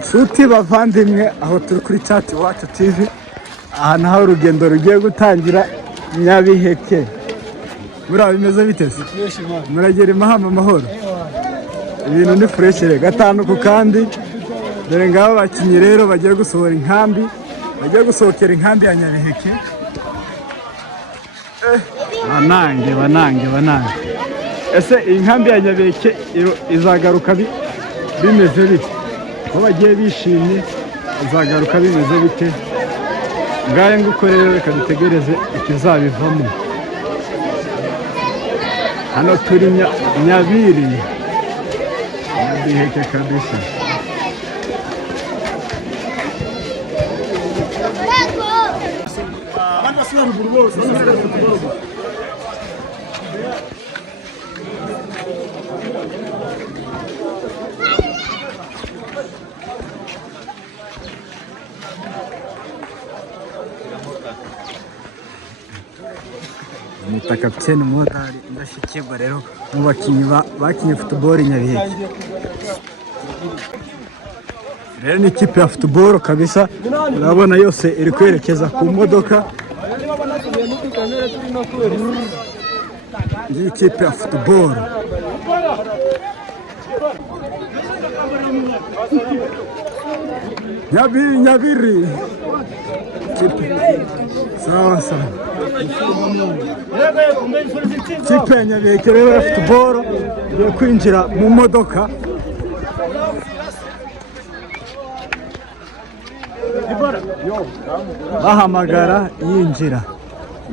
Nshuti bavandimwe, aho turi kuri Chat Iwacu TV, aha naho urugendo rugiye gutangira Nyabiheke. Mura bimeze bitese? Muragera imahama amahoro? Ibintu ni fresh re, gatanu ku kandi. Dore ngabo bakinyi rero bagiye gusohora inkambi, bagiye gusohokera inkambi ya Nyabiheke. Banange. Ese inkambi ya Nyabiheke izagaruka bimeze bite? Ko bagiye bishimye, izagaruka bimeze bite? Ngaye nguko rero reka dutegereze ikizabivamo. Hano turi Nyabiri, Nyabiheke kabisa. Nita kapiteni Modari ndashikirwa rero mu bakinyi bakinye football Nyabiheke. Rero ni ikipe ya football kabisa, urabona yose iri kwerekeza ku modoka. Iyi ikipe ya football. Nyabiri. Sawa. Ikipe ya Nyabiheke rero ya football igiye kwinjira mu modoka.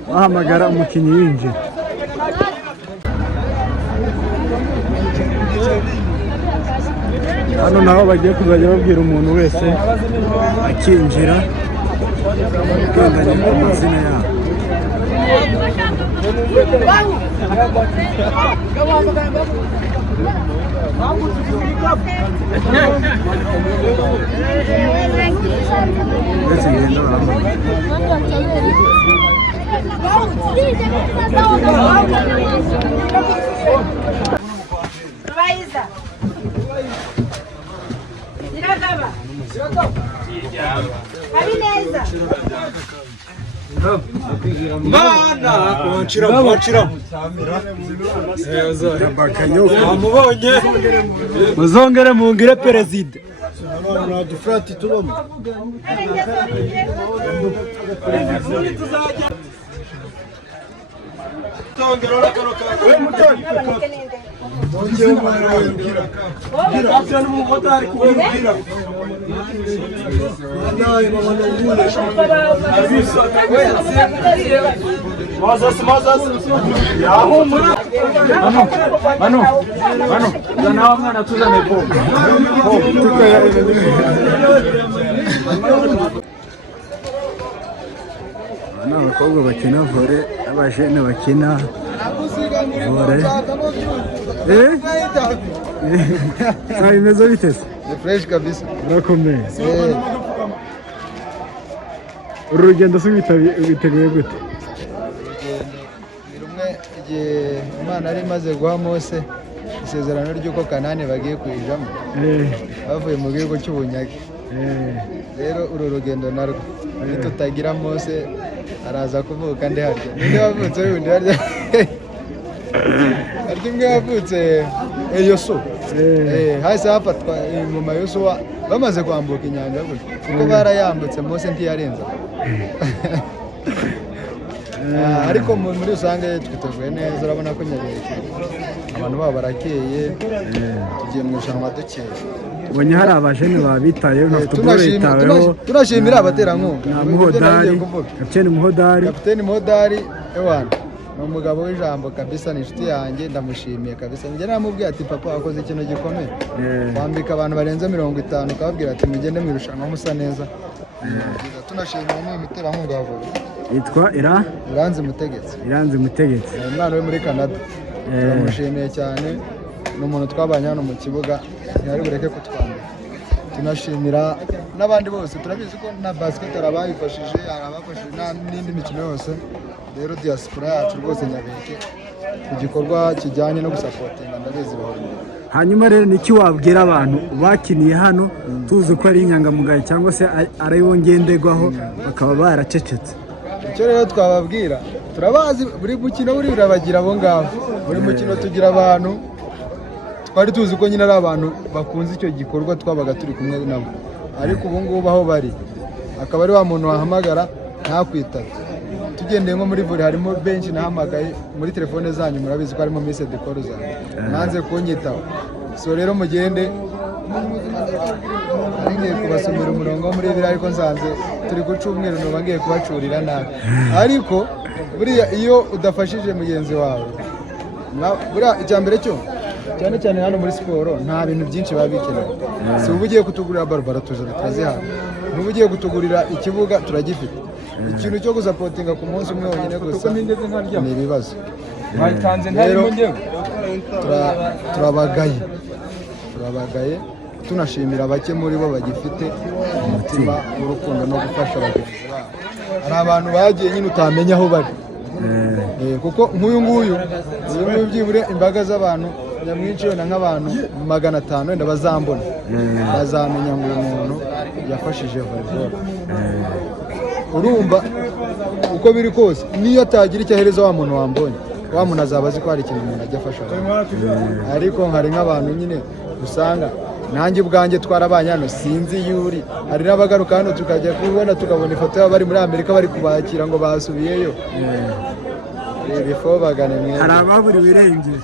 Bahamagara umukinnyi yinjira. Hano naho bagiye kuzajya babwira umuntu wese akinjira kwendanya amazina yabo. Muzongere mungire perezida. Manu, nawe mwana tuzane pombe. Abana abakobwa bakina volley, abajene bakina volley. Bimeze bitese? Ni fresh kabisa. Urakomeye. Urugendo se witeguye gute? Ni rumwe igihe Imana ari imaze guha Mose isezerano ry'uko Kanani bagiye kuyijamo, bavuye mu gihugu cy'ubunyage. Rero uru rugendo narwo tutagira Mose araza kuvuka ndi harya. Ninde wavutse wundi harya? Harya imwe yavutse Yosuwa. Hahise hafatwa ingoma Yosuwa bamaze kwambuka inyanja gutya, kuko barayambutse Mose ntiyarenza. Ariko muri rusange twiteguye neza, urabona ko Nyabiheke abantu babo barakeye, tugiye mu irushanwa dukeye. Ubonye hari abajene babitayeho na football yitaweho. Turashimira abaterankunga. Kapiteni Modari ewana ni umugabo w'ijambo kabisa, ni inshuti yanjye, ndamushimiye kabisa. Njye namubwiye ati papa wakoze ikintu gikomeye, kwambika abantu barenze 50 ukababwira ati mugende mu irushanwa musa neza. Tunashimira n'imiterankunga yavuye yitwa Iranzi Mutegetsi, umwana we muri Canada. Turamushimiye cyane, ni umuntu twabanye hano mu kibuga, ntiyari bureke kutwambika. Tunashimira n'abandi bose, turabizi ko na basketball abayifashije, abafashije n'indi mikino yose. Rero diaspora yacu rwose Nyabiheke ku gikorwa kijyanye no gusapotinga ndabizi bahora. hanyuma rero niki wabwira abantu bakiniye hano tuzi ko ari inyangamugayo cyangwa se ari bo ngenderwaho bakaba baracecetse? Icyo rero twababwira, turabazi buri mukino buri birabagira abo ngabo, buri mukino tugira abantu twari tuzi ko nyine ari abantu bakunze icyo gikorwa twabaga turi kumwe nabo, ariko ubu ngubu aho bari akaba ari wa muntu wahamagara ntakwitabe. Tugendeye nko muri vore harimo benshi nahamagaye muri telefone zanyu, murabizi ko harimo message call zanyu nanze kunyitaho. So rero mugende ngiye kubasomera umurongo muri biri, ariko nsanze turi ku cyumweru no bangiye kubacurira nabi. Ariko buriya iyo udafashije mugenzi wawe, buriya icyambere cyo cyane cyane hano muri siporo nta bintu byinshi babikenewe. Si ubu ugiye kutugurira barbara tujana turazihana, n'ubu ugiye kutugurira ikibuga turagifite. Ikintu cyo gusapotinga ku munsi umwe wonyine gusa ni ibibazo. Rero turabagaye tunashimira bake muri bo bagifite umutima w'urukundo no gufasha bagenzi babo. Hari abantu bagiye nyine utamenya aho bari, kuko nk'uyu nguyu byibure imbaga z'abantu nyamwinshi wenda nk'abantu 500 wenda bazambona bazamenya ngo uyu muntu yafashije volleyball. Urumva uko biri kose niyo atagira icyo ahereza wa muntu wambonye, wa muntu azaba azi ko hari ikintu umuntu ajya afasha. Ariko hari nk'abantu nyine usanga nanjye ubwanjye twarabanye hano sinzi yuri, hari n'abagaruka hano tukajya kubona tukabona ifoto yabo bari muri Amerika bari kubakira ngo basubiyeyo. Ibifobagane mwe, hari ababuri birengeye,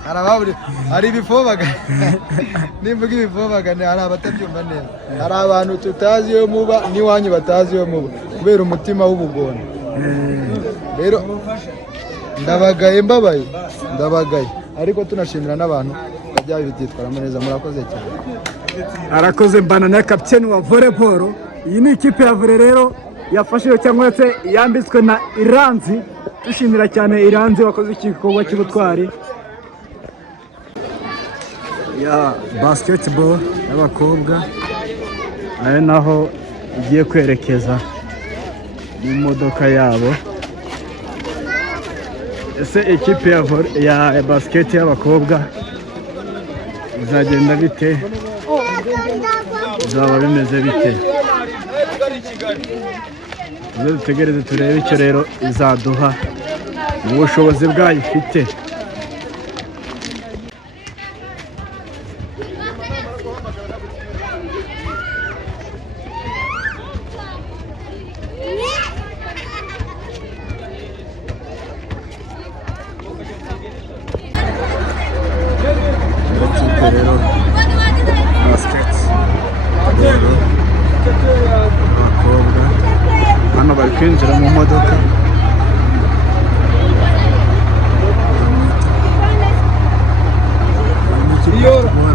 hari ibifobagane nimvuga ibifobagane hari abatabyumva neza, hari abantu tutazi yo muba n'iwanyu batazi yo muba kubera umutima w'ubugona. Rero ndabagaye ariko tunashimira n'abantu bajya bititwaramo neza. Murakoze cyane. Arakoze Banana, kapiteni wa volleyball. Iyi ni ikipe ya volley rero yafashe cyangwa se yambitswe na Iranzi. Dushimira cyane Iranzi wakoze igikorwa cy'ubutwari. Ya basketball y'abakobwa nayo naho igiye kwerekeza mu modoka yabo. Ese ikipe ya basket y'abakobwa izagenda bite? Bizaba bimeze bite? Dutegereze turebe icyo rero izaduha mu bushobozi bwayo ifite. Hano bari kwinjira mu modoka.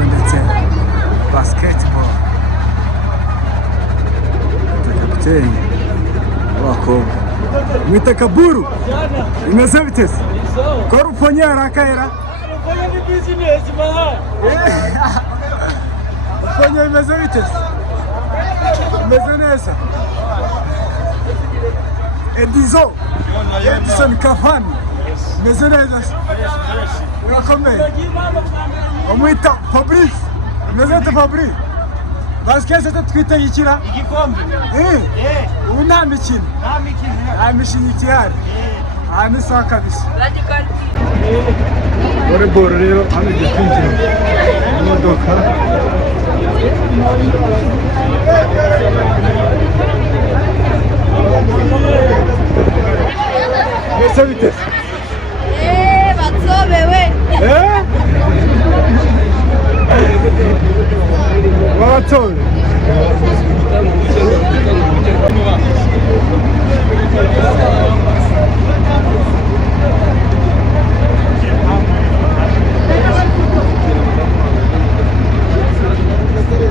Ndetse basketball kapiteni w'abakobwa mwita Kaburu, imeze bitese ko ruponye arakahera ruponye ni business maha ruponye imeze bitese imeze neza. Edison Kafani imeze neza, urakomeye. Umwita Fabrice imeze ate Fabrice? Basikete twite yikira igikombe ubu nta mikino ikihari. Aha ni sawa kabisa. Volleyball rero hano igiye kwinjira mu modoka. Mbese bite? Batsobewe. Waratsobe.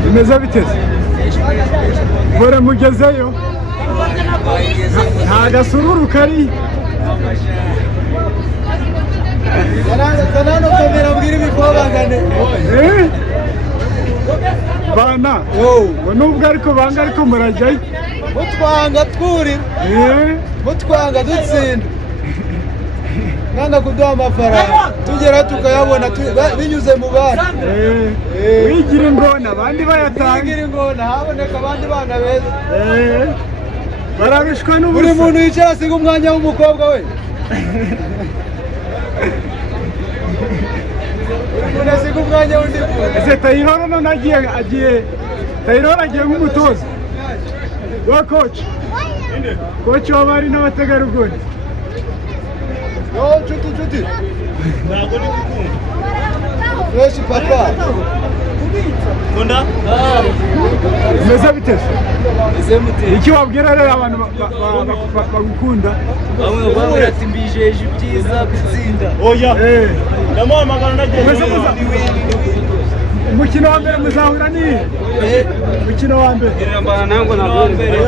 Bimeze bite? Bora mugezeyo? Nta gasururu kari. Kanano kamera mbwira ibifobagane. Bana, nubwo ariko banga ariko murajyayo. Mutwanga twurira. Mutwanga dutsinda. nanga kuduha amafaranga tugera tukayabona binyuze mu bana wigira ingona abandi bayatanga wigira ingona haboneka abandi bana beza barabishwa n'ubusa buri muntu yicara asiga umwanya w'umukobwa we buri muntu asiga umwanya w'undi muntu ese Tayiroro none agiye Tayiroro agiye nk'umutoza wa coach w'abari n'abategarugori nshuti ntabwo ni gukunda fresh papa Kunda? Meze bitese? Iki wabwira rero abantu bagukunda? Bamwe bamwe ati mbijeje ibyiza gutsinda. Oya. Ndamuhamagara nagiye. Umukino wa mbere muzahura ni? Umukino wa mbere. Irambana nango nabwo mbere.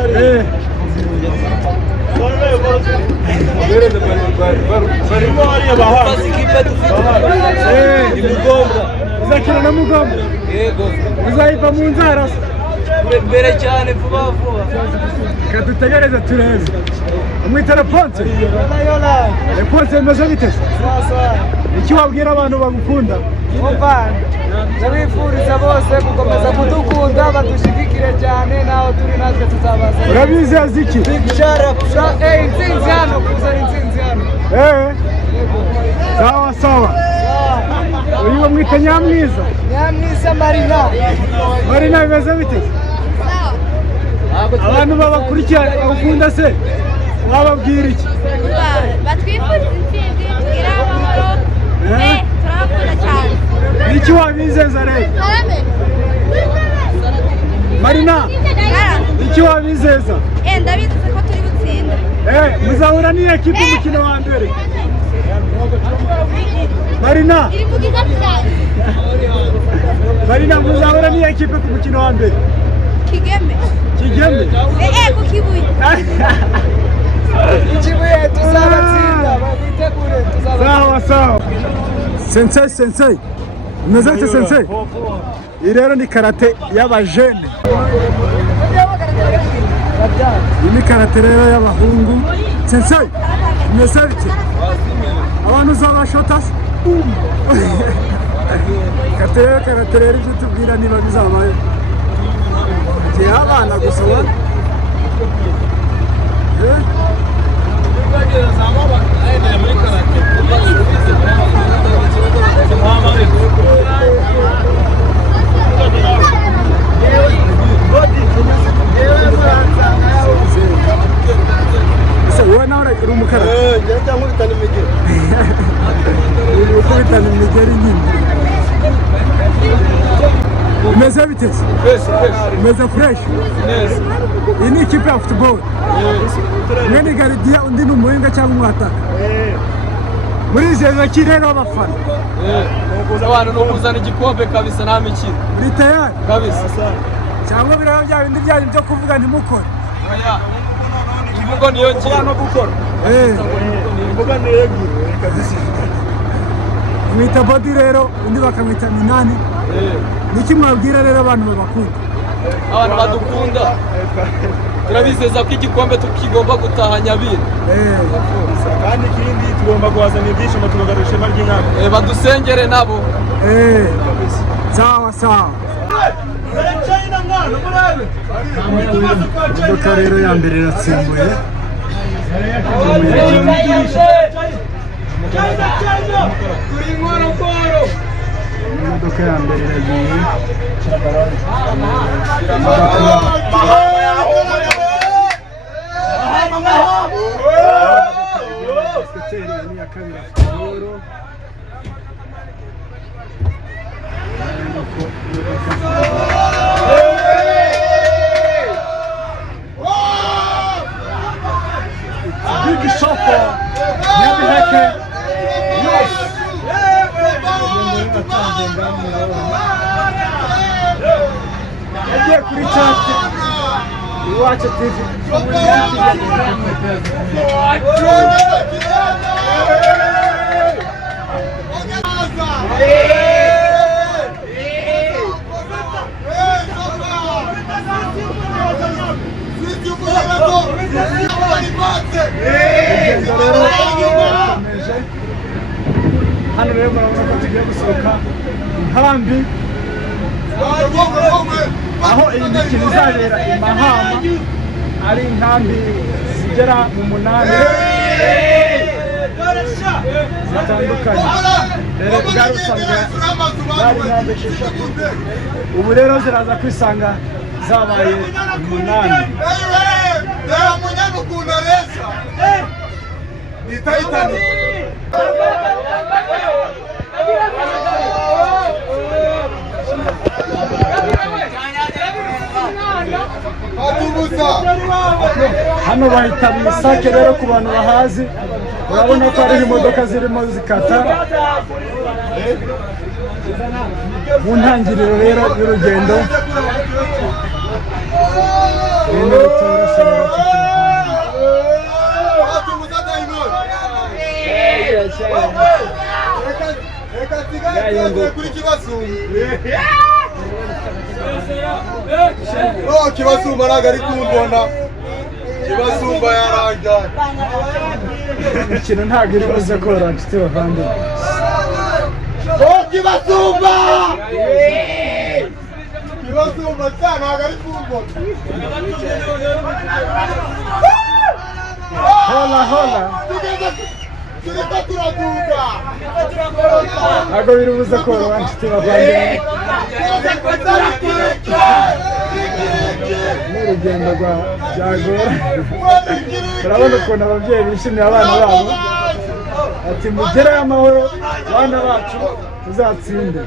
Barimo hariya bahanga. Ikipe dufite. Imugomba. Uzakina na Mugomba? Yego. Uzayiva mu nzara? Mbere cyane vuba vuba. Kadutegereze turebe. Umwitara Ponce? Ponce imeze bite? Iki wabwira abantu bagukunda? ndabifuriza bose gukomeza kudukunda badushigikire cyane naho turi natwe tuzabaza. Urabizi aziki? Intsinzi hano kuzana intsinzi hano. Sawa sawa. Uyu bamwita Nyamwiza? Nyamwiza Marina. Marina imeze bite? Abantu babakurikira bagukunda se wababwira iki? Batwifuriza intsinzi tugira amahoro. Turabakunda cyane. Iki wabizeza rero? Marina, iki wabizeza? Ndabizeza ko turi gutsinda. Muzahura n'iyi ekipe umukino wa mbere? Marina, Marina muzahura n'iyi ekipe ku mukino wa mbere? Kigeme. Kigeme? Ku Kibuye. Ikibuye tuzabatsinda babitegure sawa sawa. Sensei umeze bite sensei? Iyi rero ni karate y'abajene. Iyi ni karate rero y'abahungu. Sensei umeze bite? Abantu uzabashota se? Karate rero ibyo tubwira niba bizabaye igihe abana gusa wa wowe nawe uri umukara ukubitana imigeri nyine umeze bite? Umeze fresh? Iyi ni ikipe ya football? Umwe ni garidiya undi ni umuhinga cyangwa umwataka? Murizeza ki rero abafana? Abantu no kuzana igikombe kabisa nta mikino. Muri tayari? Kabisa. Cyangwa biraba bya bindi byanyu byo kuvuga ntimukore? Oya. Imvugo niyo ngira no gukora. Imvugo niyo ngira kabisa. Mwita body rero undi bakamwita Minani. Niki mwabwira rero abantu babakunda? Abantu badukunda. Turabizeza ko igikombe tukigomba gutaha Nyabingi. Kandi ikindi tugomba guhazana ibyishimo tubagarura ishema ry'inama. Badusengere nabo. Sawa sawa. Imodoka rero ya mbere iratsimbuye. Imodoka ya mbere iragiye. Big shot for Nyabiheke. Yes. Yagiye kuri chat Iwacu TV. hano rero murabona ko tugiye gusohoka inkambi aho iyi mikino izabera i Mahama ari inkambi zigera mu 8 zitandukanye. Rero bwari busanzwe bari inkambi 6, ubu rero ziraza kwisanga zabaye 8. Hano bahita mu Isake rero ku bantu bahazi, urabona ko hari imodoka zirimo zikata mu ntangiriro rero y'urugendo. Kibasumba ntabwo ari kumbona, Kibasumba yarangaye. Imikino ntabwo iri buze koroha nshuti bavandimwe. Kibasumba! Kibasumba cyane ntabwo ari kumbona. Hola hola. Ntabwo biri buze koroha nshuti bavandimwe. N'urugendo rwa byagora. Urabona ukuntu ababyeyi bishimiye abana babo, ati mugereyo amahoro bana bacu tuzatsinde.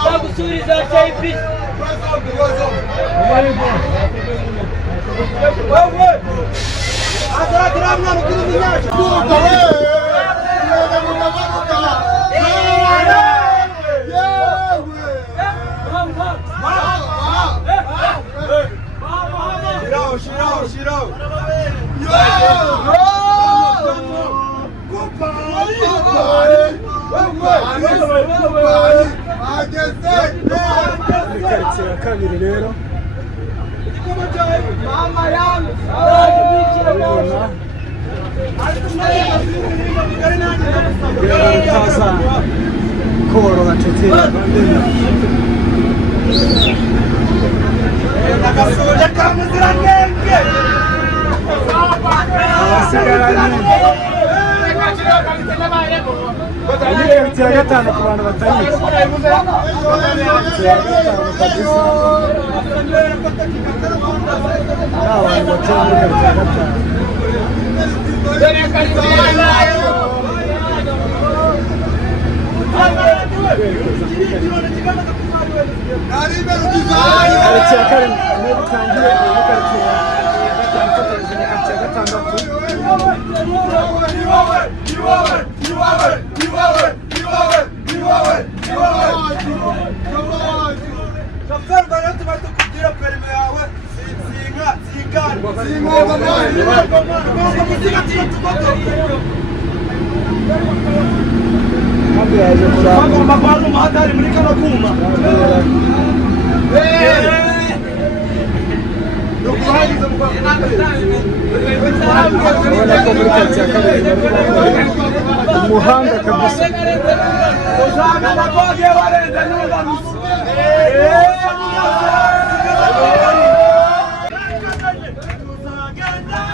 Ndagusubiriza JP. Karitsiye ya kabiri rero utaza koroha nshuti bavandimwe. Abasigaranye karitsiye ya gatanu ku bantu batayizi. Karitsiye ya gatanu kabisa, ni abantu batuye muri karitsiye ya gatanu. Karitsiye ya karindwi niyo dutangiye, muri karitsiye ya gatanu ifatanyije na karitsiye ya gatandatu. Umuhanga kabisa.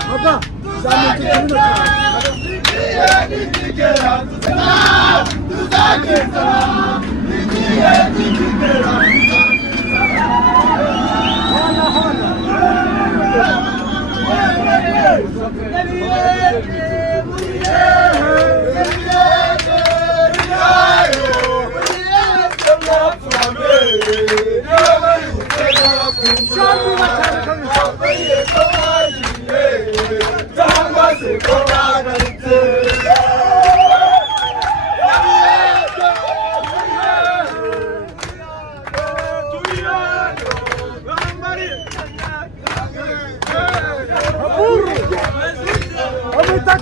Baba,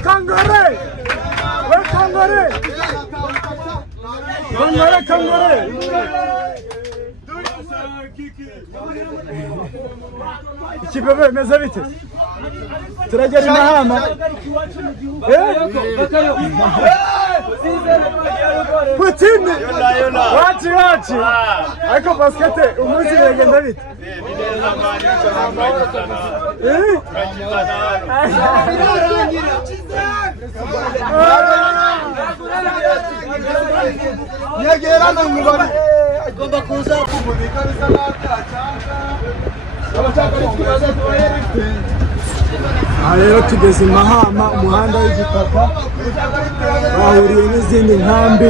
Kangare! Kangare! Kangare, Kangare! İki bebe meze bitir. turagera Mahama. Putin wachi ariko basket umunsi wegenda bite Yegerana ngubari agomba kuza kumubika bisa n'atacanga abashaka kubaza tubayerifite. Aha rero tugeze Mahama, umuhanda w'igitaka bahuriye n'izindi nkambi.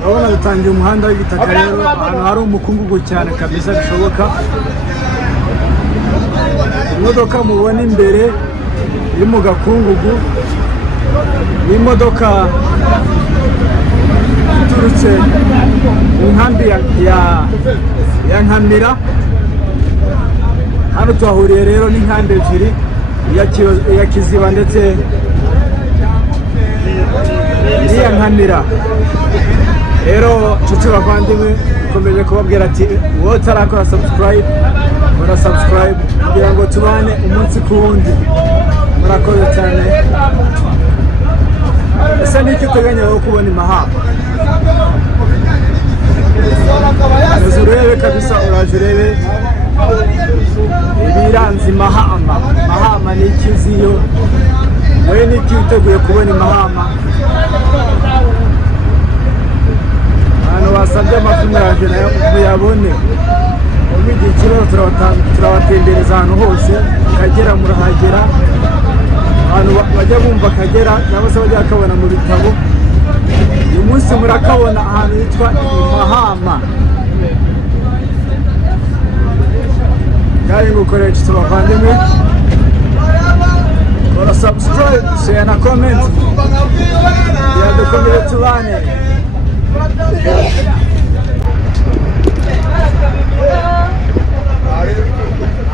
Urabona dutangiye umuhanda w'igitaka rero ahantu hari umukungugu cyane kabisa bishoboka. Imodoka mubona imbere iri mu gakungugu ni imodoka iturutse mu nkambi ya Nkamira. Hano tuhahuriye rero n'inkambi ebyiri iya Kiziba ndetse n'iya Nkamira. Rero nshuti bavandimwe dukomeje kubabwira ati wowe utarakora subscribe kora subscribe kugira ngo tubane umunsi ku wundi. Murakoze cyane. Ese niki uteganya wowe kubona i Mahama? Uraza urebe kabisa, uraza urebe ibiranze Mahama. Mahama ni iki uziyo? Wowe ni iki witeguye kubona i Mahama? Ahantu basabye amafi yanjye nayo muyabone. Ubigiye ikibazo turabatembereza ahantu hose. Akagera murahagera, ahantu bajya bumva Akagera cyangwa se bajya bakabona mu bitabo. Uyu munsi murakabona ahantu hitwa Mahama. Kandi ngukorera inshuti bavandimwe, kora subscribe, share na comment kugira dukomeze tubane.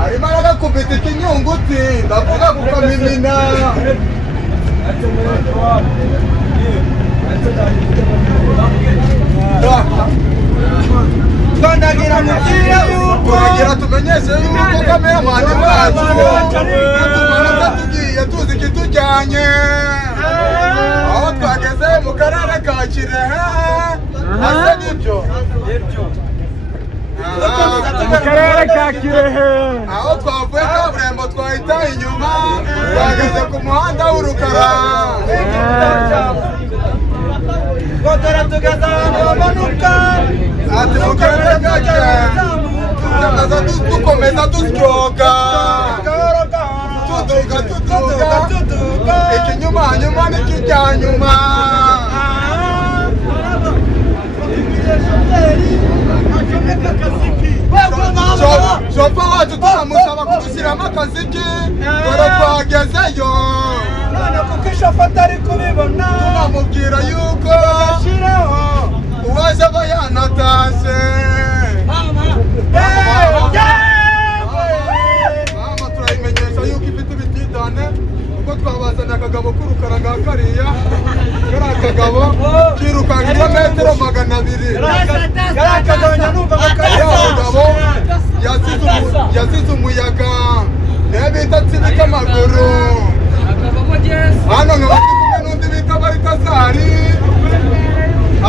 Arimo arakubita ikinyunguti ndavuga kukamimina. Twandagira mukira yuko turagira tumenyeshe yuko kamera manje wacu tumara tugiye tuzi kitujyanye aho twageze mu karere ka Kirehe. Asa nibyo Mu karere ka Kirehe aho twavuye kaburimbo twahita inyuma twageze ku muhanda w'urukara. Kotera tugeza amanuka ati mu karere ka Kirehe dukomeza dutyoga tuduga ikinyuma nyuma n'ikijyanyuma. Shofa wacu turamusaba kudushyiramo akaziki dore twagezeyo kuko ishofa atari kubibona. Tunamubwira yuko uwaje aba yanatashye. Mama turayimenyesha yuko ifite ibititane kuko twabazanye akagabo k'urukara nga kariya. Kari akagabo kirukanka ibirometero 200. Akagabo yasize umuyaga niyo bita Tsibika amaguru. Hano nkaba ndi kumwe n'undi bita Baritasari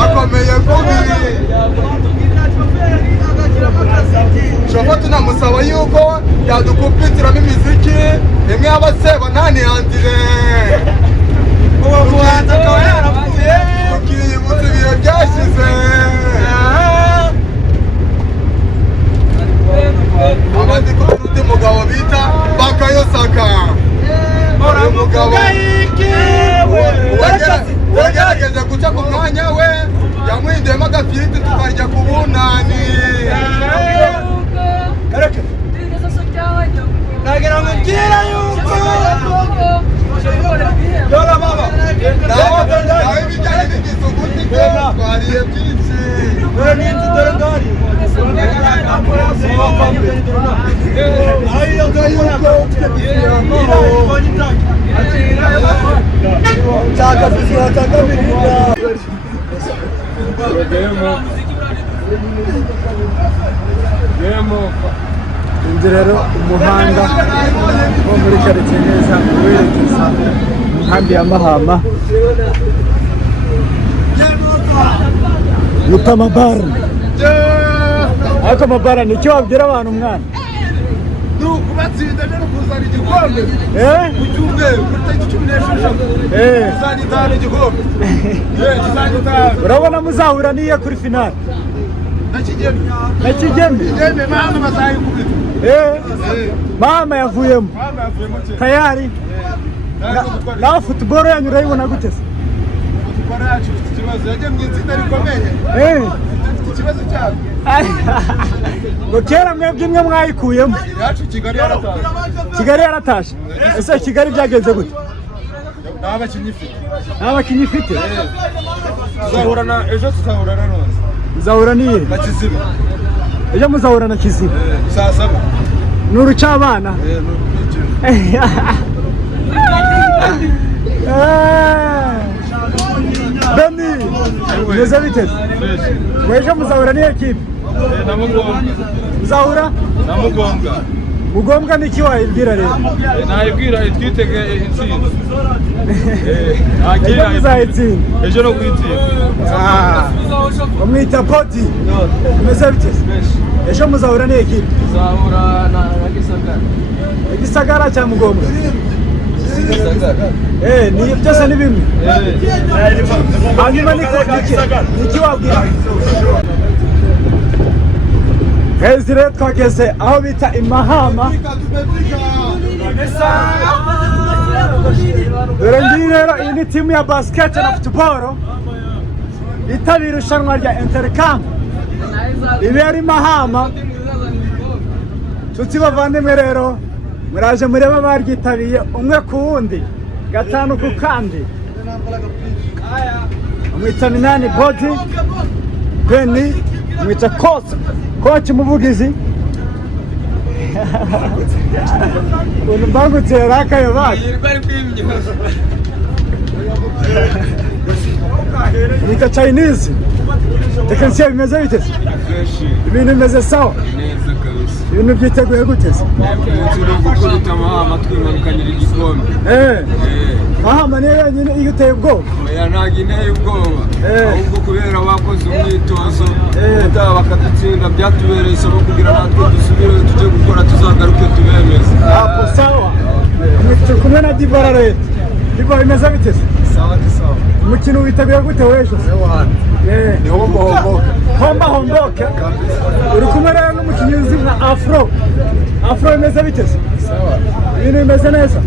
akomeye kubi. Shofa tunamusaba yuko yadukupitiramo imiziki imwe y'abaseba nani yandire. Uwo muhanzi akaba yarapfuye tukiyibutsa ibihe byashize. Abandi kumwe n'undi mugabo bita Bakayosaka. Uyu mugabo wagerageje guca ku mwanya we yamuhinduyemo agafiriti tukarya ku bunani. Nagira ngo ngira yuko dora baba nawe bijyanye n'igisuguti ko twariye byinshi. Dore n'inzu dore ngari ndi rero umuhanda wo muri karitsiye neza werekeza mu nkambi ya Mahama yita Mabara. Ariko Mabara ni icyo wabwira abantu mwana? Kubatsinda no kuzana igikombe mu cyumweru kuri tariki 16 kuzana igikombe urabona muzahura niye kuri finale na Kigeme mama bazayikubita mama yavuyemo tayari na football yanyu urayibona gute se? Football yacu ifite ikibazo yagiye mu itsinda rikomeye ifite ikibazo cyabo ngo kera mwebwe imwe mwayikuyemo yacu Kigali yaratashe ese Kigali byagenze gute? N'abakinnyi ifite ejo tuzahura na none muzahura niye na Kiziba ejo muzahura na Kiziba saa 7 ni urucabana Beni meze bite? Weje muzahura niye kipe? na Mugonga muzahura na Mugonga. Mugombwa niki wayibwira rero? Nayibwira itwitege intsinzi Ejo muzayitsinda ejo no kwitsinda bamwita Poti meze bite? Ejo muzahura niye kipe? Tuzahura na Gisagara. Gisagara cya Mugombwa ni byose ni bimwe hanyuma niki wabwira? Hezi rero twageze aho bita i Mahama. Dore ngiyi rero iyi ni timu ya basket na football itabira irushanwa rya Intercam ibera i Mahama. Tuti bavandimwe rero muraje mureba baryitabiriye umwe ku wundi gatanu ku kandi. Amwita Minani Bodi Beni, amwita Coach Muvugizi mbangutse rakayo baka amwita Chinese. Tekansiya bimeze bite? Ibintu bimeze sawa? Ibintu byiteguye gute se? Gukubita Mahama twimanukanyira igikombe. Mahama niyo yonyine iyo uteye ubwoba? Ntabwo inteye ubwoba ahubwo kubera bakoze umwitozo utaha bakadutsinda byatubereye isomo kugira natwe dusubire tujye gukora tuzagaruke tubemeze. Hapo sawa. Turi kumwe na Dibara rero. Dibara bimeze bite se? sawa. Umukino witeguye gute w'ejo se? Ni homboke. Uri kumwe rero n'umukinnyi uzwi nka Afro bimeze bite se? sawa. Ibintu bimeze neza.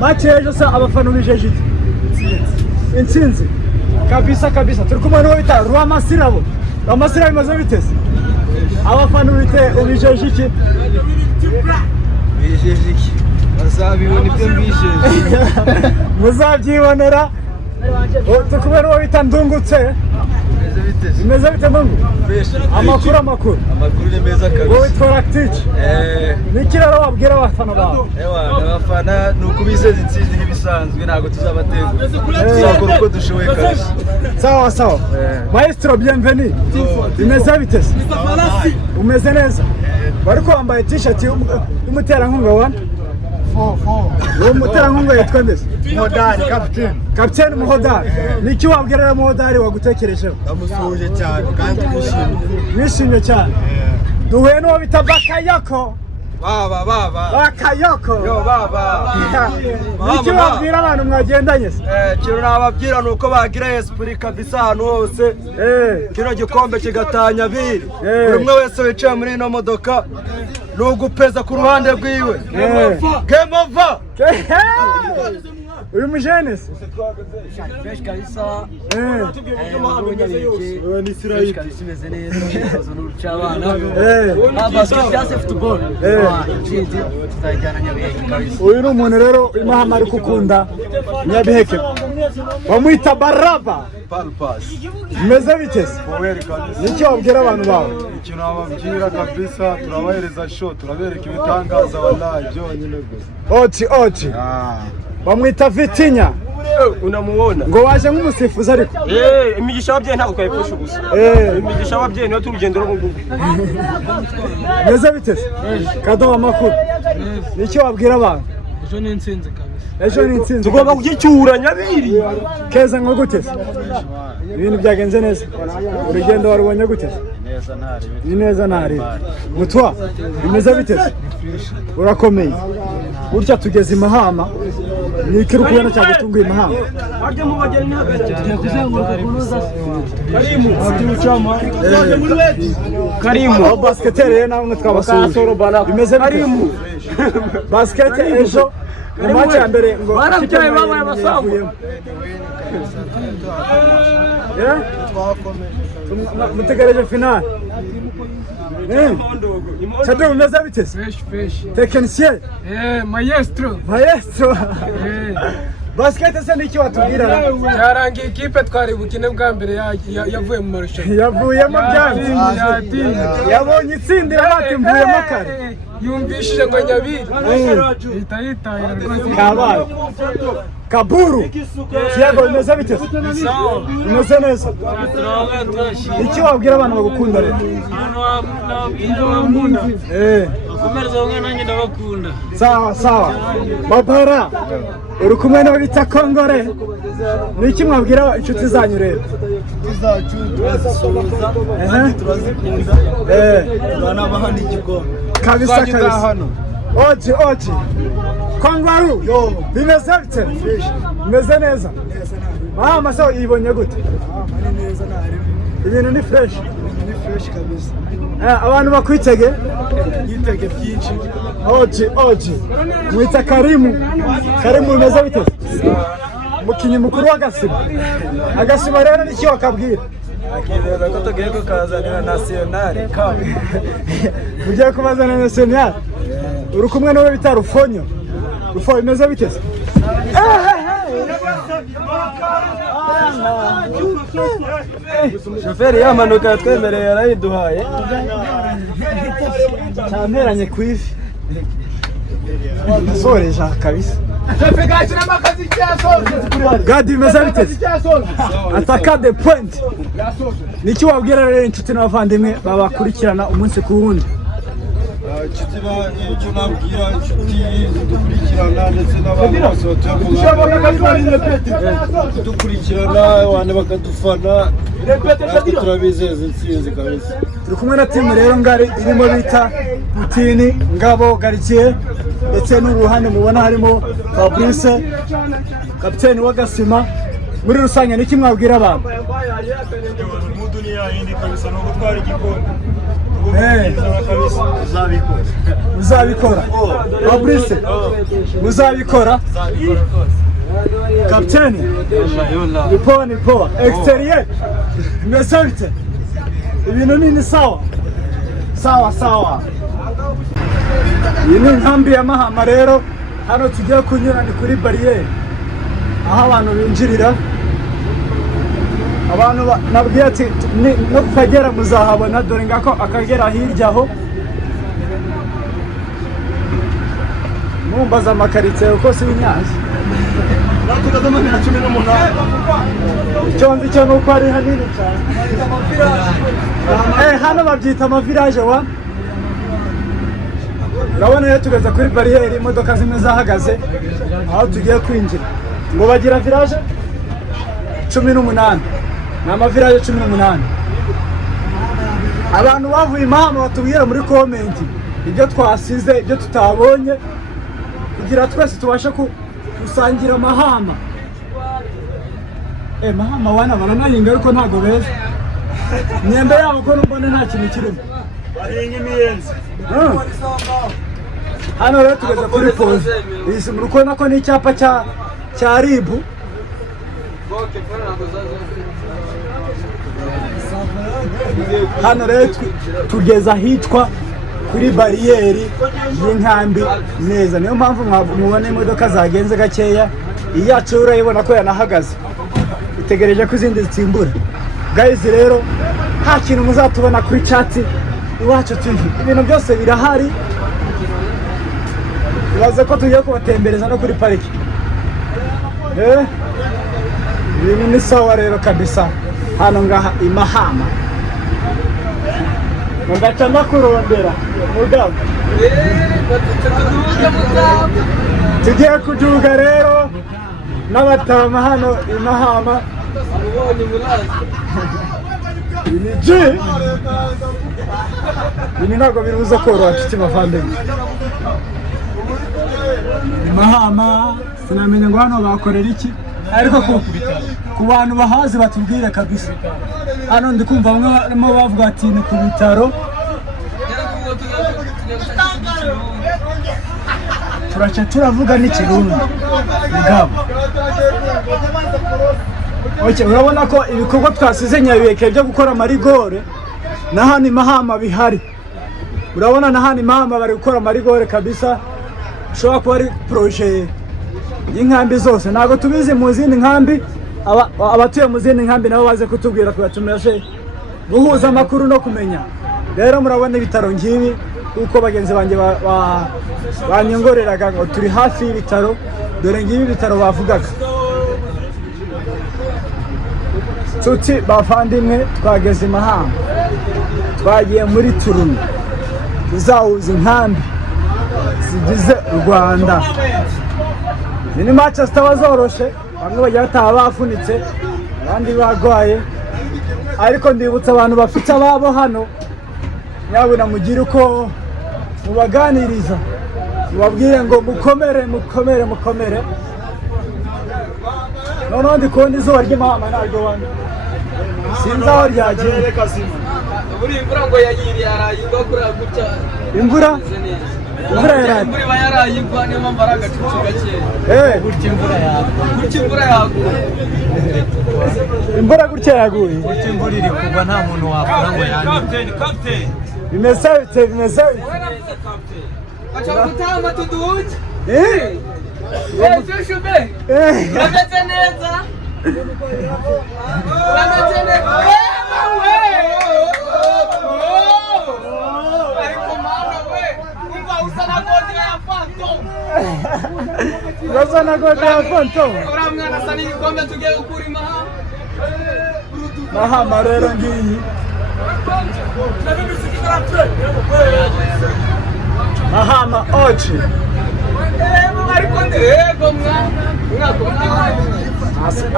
Match ejo se abafana bijeje iki? Intsinzi kabisa. Turi kumwe n'uwo bita Rwamasirabo bimeze bite se? Abafana bijeje iki? Bijeje iki? Bazabibona ibyo mbijeje. Muzabyibonera. Turi kumwe n'uwo bita Ndungutse bimeze bite Ndungu? Amakuru Amakuru ni meza kabisa. wowe witwa Lactique niki rero wabwira abafana bawe? Abafana ni ukubizeza intsinzi nk'ibisanzwe ntabwo tuzabategura tuzakora uko dushoboye kabisa. Sawa. Maestro bienvenue. Bimeze bite se? Umeze neza? Bariko wambaye t-shirt y'umuterankunga wa uwo muterankunga yitwa nde? Modari Captain Muhodari. Niki wabwira rero Muhodari wagutekerejeho? ndamusuhuje cyane kandi Nishimye cyane. Duhuye n'uwo bita Bakayoko. Bakayoko. Yo baba. Niki wabwira abantu mwagendanye se? Kino nababwira nuko bagira esprit kabisa ahantu hose. Kino gikombe kigatanya abiri. Buri umwe wese wicaye muri ino modoka nugupeza ku ruhande rwiwe. Game over. Uri mujene se? Fresh kabisa. Ni Israel. Kabisa imeze neza. N'urucabana. Basket ya football. Tuzajyana Nyabiheke kabisa. Uyu ni umuntu rero Mahama ari gukunda Nyabiheke. Bamwita Baraba. Bimeze bite se? Niki wabwira abantu bawe? ikintu ababwira kabisa turabahereza show turabereka ibitangaza wallahi byonyine gusa. Oti. Bamwita Vitinya. unamuona ngo waje nk'umusifuzi ariko imigisha y'ababyeyi ntabwo twayipfusha ubusa imigisha y'ababyeyi niyo turugendo rw'ubu meze biteze kadoha amakuru nicyo wabwira abantu ejo ni intsinzi kabisa ejo ni intsinzi tugomba kugicyura Nyabiri keza ngo guteze ibintu byagenze neza urugendo warubonye guteze ni neza ntari mutwa bimeze biteze urakomeye burya tugeze i Mahama ni iki rukubona cyagutunguye i Mahama barya mu bageni n'ahagaze Karimu aho basiketeri rero namwe twabasuye bimeze biteze basikete ejo mu match ya mbere ngo barabyaye babaye abasamu mutegereje finale Sadro bimeze biteze tekinisiye maestro basikete se niki watubwira cyarangiye ikipe twari bukine bwa mbere yavuye mu marushanwa yavuyemo byanze yabonye itsindira batimvuyemo kare yumvishije ngo Nyabiri ihita yitahira rwose kabaye Kaburu Thiago bimeze biteze bimeze neza iki wabwira abantu bagukunda rero bakomereza bamwe nanjye ndabakunda sawa Babara uri kumwe n'abo bita Kongore niki mwabwira inshuti zanyu rero tuzacu turazisubiza turazikunda turanabahana igikombe kabisa oji Kongwaru bimeze biteze bimeze neza Mahama se yibonye gute ibintu ni fresh kabisa abantu bakwitege yitege byinshi oji mwita Karimu bimeze biteze umukinnyi mukuru w'Agasiba rero niki wakabwira akizeza ko tugiye kukazanira nationale ugiye kubazana nationale uri kumwe n'uwo bita Rufonyo bimeze biteze shoferi yamanuka yatwemereye yarayiduhaye cyanteranye ku ifi nasoreje kabisa Gadi bimeze biteze ataka de point niki wabwira rero inshuti n'abavandimwe babakurikirana umunsi ku wundi inshuti icyo nabwira inshuti dukurikirana ndetse n'abantu bose dukurikirana abantu bakadufana natwe turabizeza intsinzi kabisa turi kumwe na timu rero ngari irimo bita Putini Ngabo Garikiye ndetse n'uruhande mubona harimo Fabrice kapiteni w'Agasima muri rusange niki mwabwira abantu mu dunia yindi kabisa no gutwara igikombe uzabikora Fabrice uzabikora kapiteni ni poa exterior mesavite ibintu ni sawa iyi ni inkambi ya Mahama rero hano tugiye kunyura ni kuri bariyeri aho abantu binjirira abantu nabwiye ati no kukagera muzahabona dore ngako akagera hirya aho mumbaza amakaritsiye uko si inyazi icyo nzi cyo nuko ari hanini cyane hano babyita amavirage wa urabona iyo tugeze kuri bariyeri imodoka zimwe zahagaze aho tugiye kwinjira ngo bagira virage 18 ni amavirage 18 abantu bavuye i Mahama batubwira muri komenti ibyo twasize ibyo tutabonye kugira twese tubashe gusangira Mahama Mahama wana baranahinga ariko ntago beza imyembe yabo ko numbone nta kintu kirimo bahinga imiyenzi hano rero tugeze kuri pose isi murukona ko ni icyapa cya ribu hano rero tugeze ahitwa kuri bariyeri y'inkambi neza niyo mpamvu mubona imodoka zagenze gakeya iyacu urayibona ko yanahagaze itegereje ko izindi zitsimbura guys rero nta kintu muzatubona kuri chat Iwacu TV ibintu byose birahari ibaze ko tugiye kubatembereza no kuri pariki ibintu ni sawa rero kabisa hano ngaha i Mahama ngaca ndakurondera mugabo tugiye kujuga rero n'abatama hano i Mahama ibi ntabwo biruza koroha nshuti bavandimwe i Mahama sinamenya ngo hano bakorera iki ariko ku bantu bahazi batubwire kabisa hano ndi kumva bamwe barimo bavuga ati ni ku bitaro turaca turavuga n'ikirundi mugabo urabona ko ibikorwa twasize Nyabiheke byo gukora marigore na hano i Mahama bihari urabona na hano i Mahama bari gukora marigore kabisa ushobora kuba ari projet y'inkambi zose ntabwo tubizi mu zindi nkambi abatuye mu zindi nkambi nabo baze kutubwira tumeje guhuza amakuru no kumenya rero murabona ibitaro ngibi kuko bagenzi banjye banyongoreraga ngo turi hafi y'ibitaro dore ngibi ibitaro bavugaga tuti bavandimwe twageze i Mahama twagiye muri Turuna tuzahuza inkambi zigize u Rwanda ni match zitaba zoroshe bamwe bagiye bataha bafunitse abandi barwaye ariko ndibutsa abantu bafite ababo hano nyabuna mugire uko mubaganiriza mubabwire ngo mukomere noneho ndi kubona izuba ry'i Mahama ntabwo wanda sinzi aho ryagiye buri imvura ngo yarayigwa kuriya gutya imvura iba yarayigwa niyo mpamvu ari agacucu gakeya gutya imvura yaguye imvura gutya yaguye gutya imvura iri kugwa nta muntu wakora ngo yange bimeze bite acha gutama tuduke shube urameze neza Rosa na gode ya Phantom. Ora mwana sani igikombe tugiye gukura i Mahama. Mahama rero ngiyi. Mahama ochi.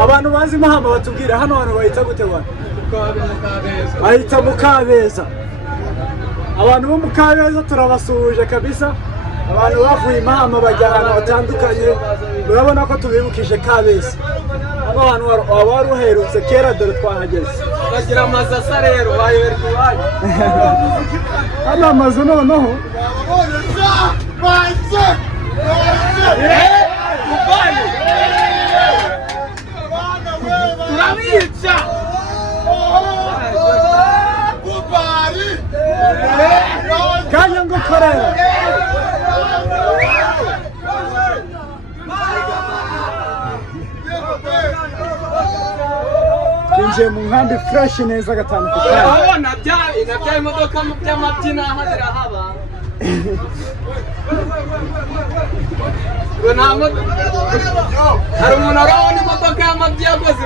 Abantu bazi Mahama batubwira hano hano bahita gute bwana? Bahita Mukabeza. Abantu bo Mukabeza turabasuhuje kabisa. Abantu bavuye i Mahama bajya ahantu hatandukanye urabona ko tubibukije Kabeza abo bantu wari uherutse kera dore twahageze bagira amazu asa rero bayoberwa iwanyu hano amazu noneho turabica kanya ngukorera twinjiye mu nkambi fresh neza gatanu ku kanya urabona bya imodoka by'amabyina hadira haba hari umuntu arabona imodoka y'amabyi yakoze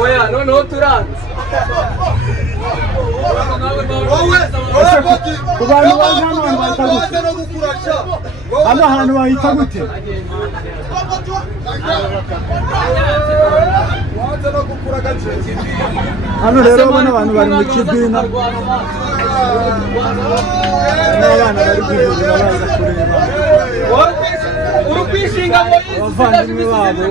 oya noneho turanze ku bantu bazi hano hantu bahita gute hano rero ubona abantu bari mu kidina n'abana bari guhurira baza kureba uri kwishinga ngo abavandimwe babo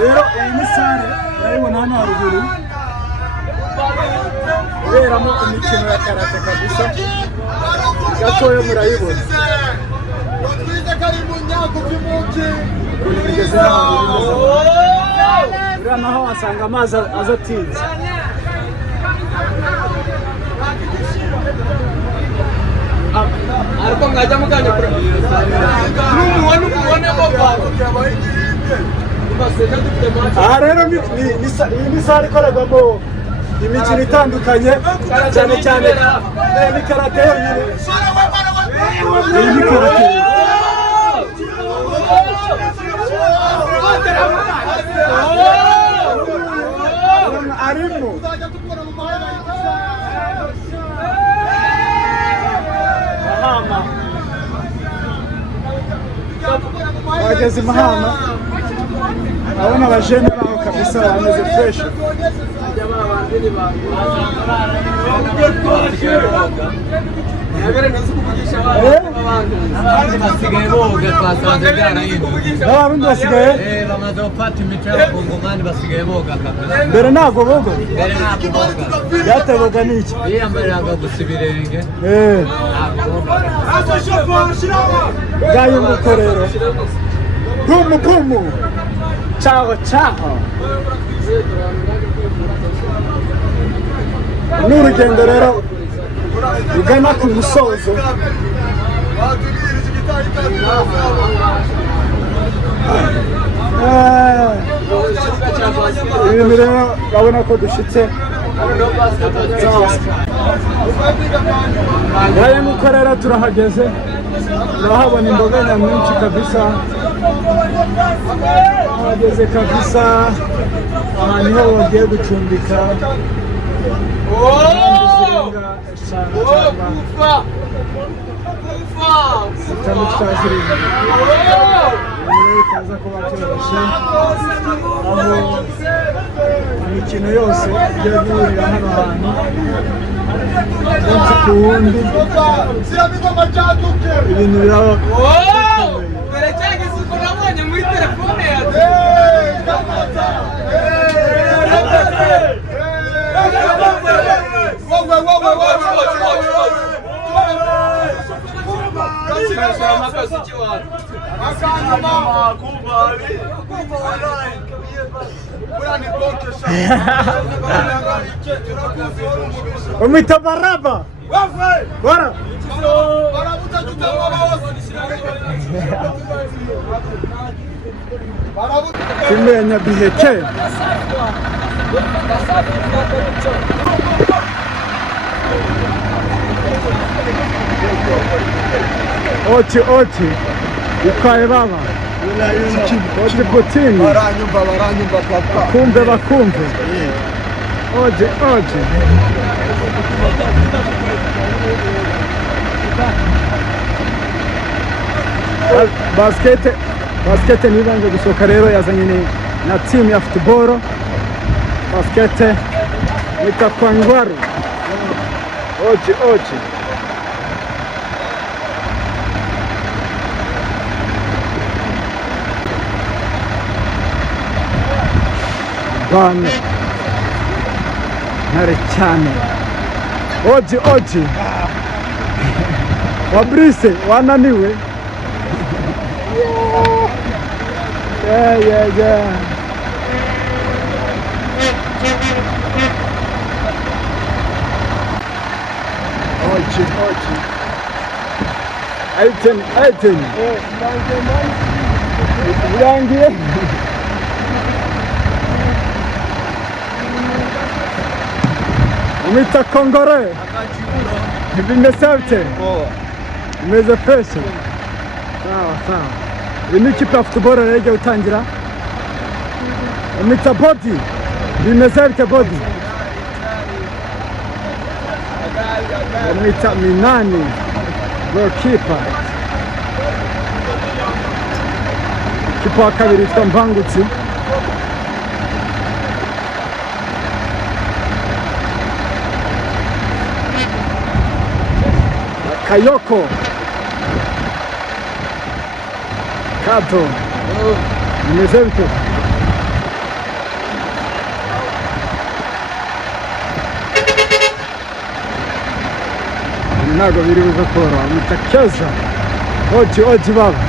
rero iyi ni sare urayibona hano haruguru iberamo imikino ya karate kabisa gatoya murayibona ukuntu bigeze n'ahantu uriya naho wasanga amazi aza atinze ariko mwajya muganya kure n'umubone umubone bo babo aha rero ni sale ikorerwamo imikino itandukanye cyane cyane ni karate yonyine. Iyi ni karate arimo Mahama, bageze i Mahama, abona abajene baho kabisa bameze fresh. Abandi basigaye boga twasanze byarahindutse. N'abarundi basigaye Bamaze gufata imico y'abakongomani basigaye boga kabisa. mbere ntabwo boga, Mbere ntabwo boga. byaterwaga n'iki? Biyambariraga gusa ibirenge. Ngayo nguko rero pumu pumu caho caho. Ni urugendo rero rugana ku musozo. Ibintu rero urabona ko dushitse ngayo nguko rero turahageze, turahabona imboga nyamwinshi kabisa. Ahageze kabisa, aha niho bagiye gucumbika. Bikaza kuba byoroshye, aho imikino yose igiye guhurira hano hantu umunsi ku wundi. Ibintu biraba Dore cya gisuko nabonye muri telefone yawe. umwita Baraba. Bora. Timu ya Nyabiheke oti ikwaye baba oti kutini baranyumva papa. bakumve oje basikete nibanje gusohoka rero, yazanye na timu ya football basikete nita kwa Ngwaru. Oje bane ntare cyane. Oje Wabrice wananiwe. Yeah. Oje. Aiten. Urangiye. Umita Kongore. Bimeze bite? Bimeze fresh. Sawa. Iyi ni ikipe ya football rero igiye gutangira. Umita Body. Bimeze bite Body? Umita Minani. Goalkeeper. Kipa wa kabiri yitwa Mbangutsi. Kayoko Kato bimeze bite? Ntabwo biri buze koroha. Mutakeza oji baba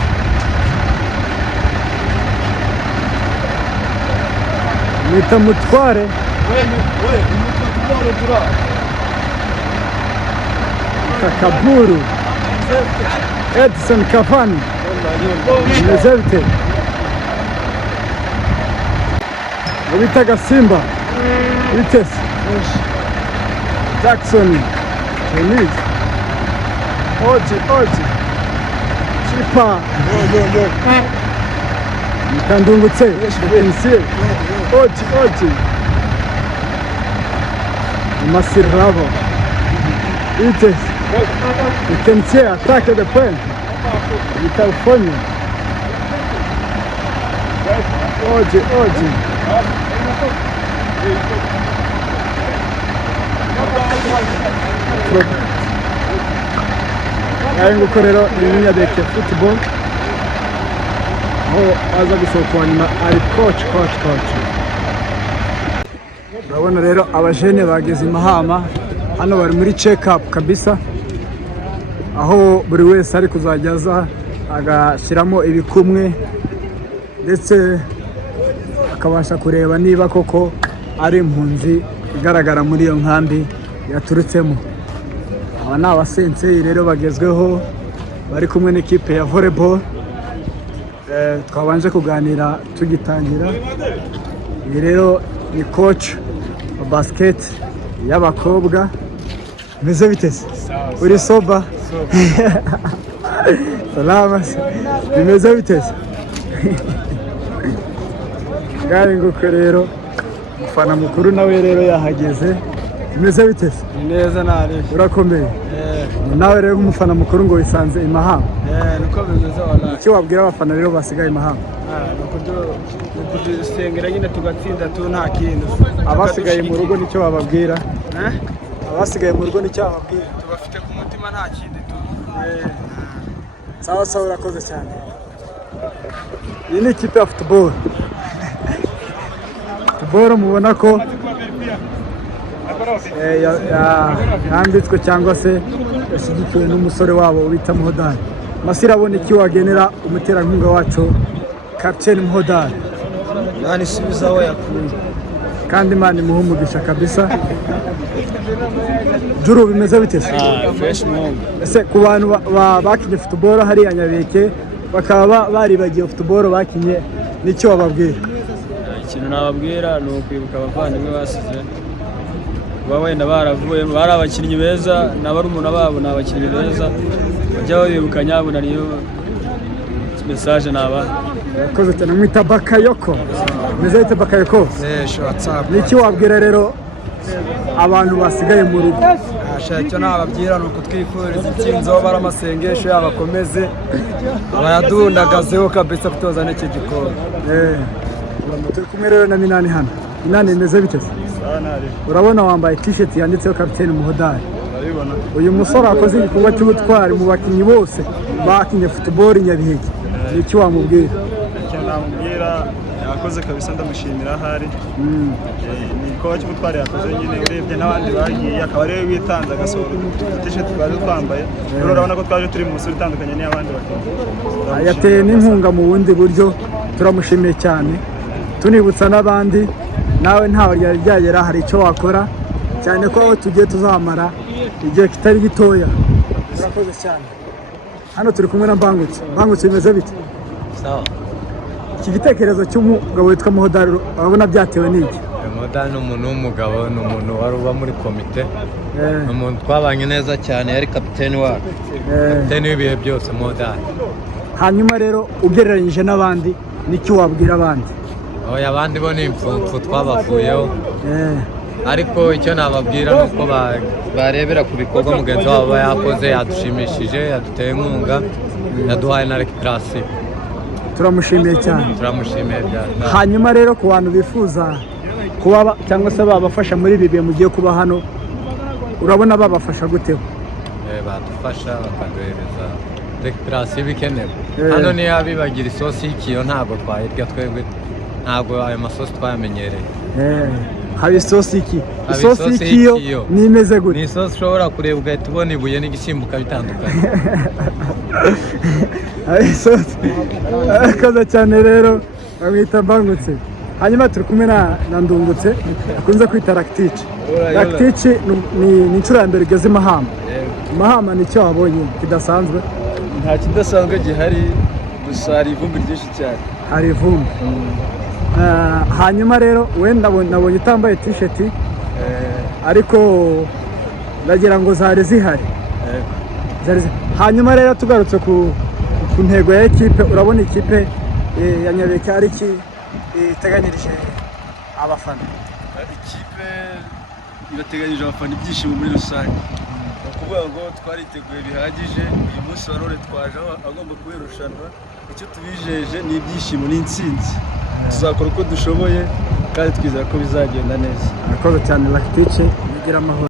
mwita Mutware Kaburu Edson Cavani bimeze bite? ubita Gasimba Vitesse Jackson Chinese Oji Chipa Mutandungutse Bensie Oji Masiravo Vitesse Vitesse attaque de point California Oji aya nguko rero ni Munyabeke football aho aza gusohoka nyuma ari coach urabona rero abajene bageze i Mahama hano bari muri check up kabisa aho buri wese ari kuzajya aza agashyiramo ibikumwe ndetse akabasha kureba niba koko ari impunzi igaragara muri iyo nkambi yaturutsemo. Aba ni abasensei rero bagezweho bari kumwe n'ikipe ya volleyball. Twabanje kuganira tugitangira. Iyi rero ni coach wa basket y'abakobwa. Meze bitese? Uri soba? Salama. Bimeze bitese? Gari nguko rero umufana mukuru nawe rero yahageze. Bimeze bitese? Neza nari. Urakomeye? Nawe rero umufana mukuru ngo wisanze i Mahama. Nuko bimeze wallahi. Icyo wabwira abafana rero basigaye i Mahama? Nuko dusengera nyine tugatsinda tu nta kintu. Abasigaye mu rugo nicyo bababwira? Abasigaye mu rugo nicyo bababwira? Tubafite ku mutima nta kindi tu. Sawa sawa urakoze cyane. Iyi ni ikipe ya football. Football mubona ko yambitswe cyangwa se yashyigikiwe n'umusore wabo ubita Muhodari. Masira abona iki wagenera umuterankunga wacu Captain Muhodari? Nani subiza aho yakuye. Kandi Imana imuhe umugisha kabisa. Juru bimeze bitese? Fresh mong. Ese ku bantu bakinye football hariya Nyabeke bakaba baribagiye football bakinye nicyo wababwira? Ikintu nababwira ni ukwibuka abavandimwe basize. Wenda baravuye bari abakinnyi beza n'abarumuna babo n'abakinnyi beza bajya babibuka nyabuna niyo message naba yakoze cyane mwita Bakayoko. Meze bite Bakayoko? WhatsApp. Niki wabwira rero abantu basigaye mu rugo? Icyo nababwira ni ukutwifuriza intsinzi aho bari amasengesho yabakomeze abayadundagazeho kabisa kutoza n'iki gikombe. Turi kumwe rero na Minani hano. Minani imeze bite? Urabona wambaye t-shirt yanditseho Captain Muhodari. Uyu musore akoze igikorwa cy'ubutwari mu bakinnyi bose bakinye football Nyabiheke. Niki wamubwira? Icyo namubwira yakoze kabisa ndamushimira ahari. Ni igikorwa cy'ubutwari yakoze nyine urebye n'abandi bagiye akaba ariwe witanze agasohora t-shirt twari twambaye. Rero urabona ko twaje turi mu musore utandukanye n'abandi bakinnyi. Yateye n'inkunga mu bundi buryo turamushimiye cyane. Tunibutsa n'abandi nawe ntawe ryari ryagera hari icyo wakora cyane ko aho tugiye tuzahamara igihe kitari gitoya. Urakoze cyane. Hano turi kumwe na Mbangutse bimeze bite? Sawa. Iki gitekerezo cy'umugabo witwa Muhodari urabona byatewe n'iki? Muhodari ni umuntu w'umugabo, ni umuntu wari uba muri komite. Ni umuntu twabanye neza cyane, yari kapiteni wacu. Kapiteni w'ibihe byose Muhodari. Hanyuma rero ugereranyije n'abandi n'iki wabwira abandi? Oya abandi bo ni impfupfu twabavuyeho. Ariko icyo nababwira ni uko barebera ku bikorwa mugenzi wabo yakoze, yadushimishije, yaduteye inkunga, yaduhaye na recuperation. Turamushimiye cyane. Turamushimiye cyane. Hanyuma rero ku bantu bifuza kuba cyangwa se babafasha muri ibi bihe mugiye kuba hano, urabona babafasha gute? Badufasha bakaduhereza recuperation bikenewe. Hano niyo abibagira isosi y'ikiyo ntabwo twayirya twebwe. Ntabwo ayo masosi twayamenyereye. Hari isosi iki? Isosi y'ikiyo ni imeze gute? Ni isosi ushobora kureba ugahita ubona ibuye n'igisimbuka bitandukanye. Hari isosi. Akaza cyane rero bamwita Mbangutse. Hanyuma turi kumwe na Ndungutse akunze kwita Lactice. Lactice ni inshuro ya mbere ugeze i Mahama. Mahama nicyo wabonye kidasanzwe? Nta kidasanzwe gihari. gusa hari ivumbi ryinshi cyane. hari ivumbi. Hanyuma rero wenda nabonye utambaye t-shirt ariko ndagira ngo zari zihari. Hanyuma rero tugarutse ku ntego ya ekipe, urabona ikipe ya Nyabeke ari iki iteganyirije abafana? Ikipe irateganyije abafana ibyishimo muri rusange, ni ukuvuga ngo twariteguye bihagije. Uyu munsi wa none twaje agomba kuba irushanwa, icyo tubijeje ni ibyishimo n'intsinzi. Tuzakora uko dushoboye kandi twizera ko bizagenda neza. Murakoze cyane Rakitic, mugira amahoro.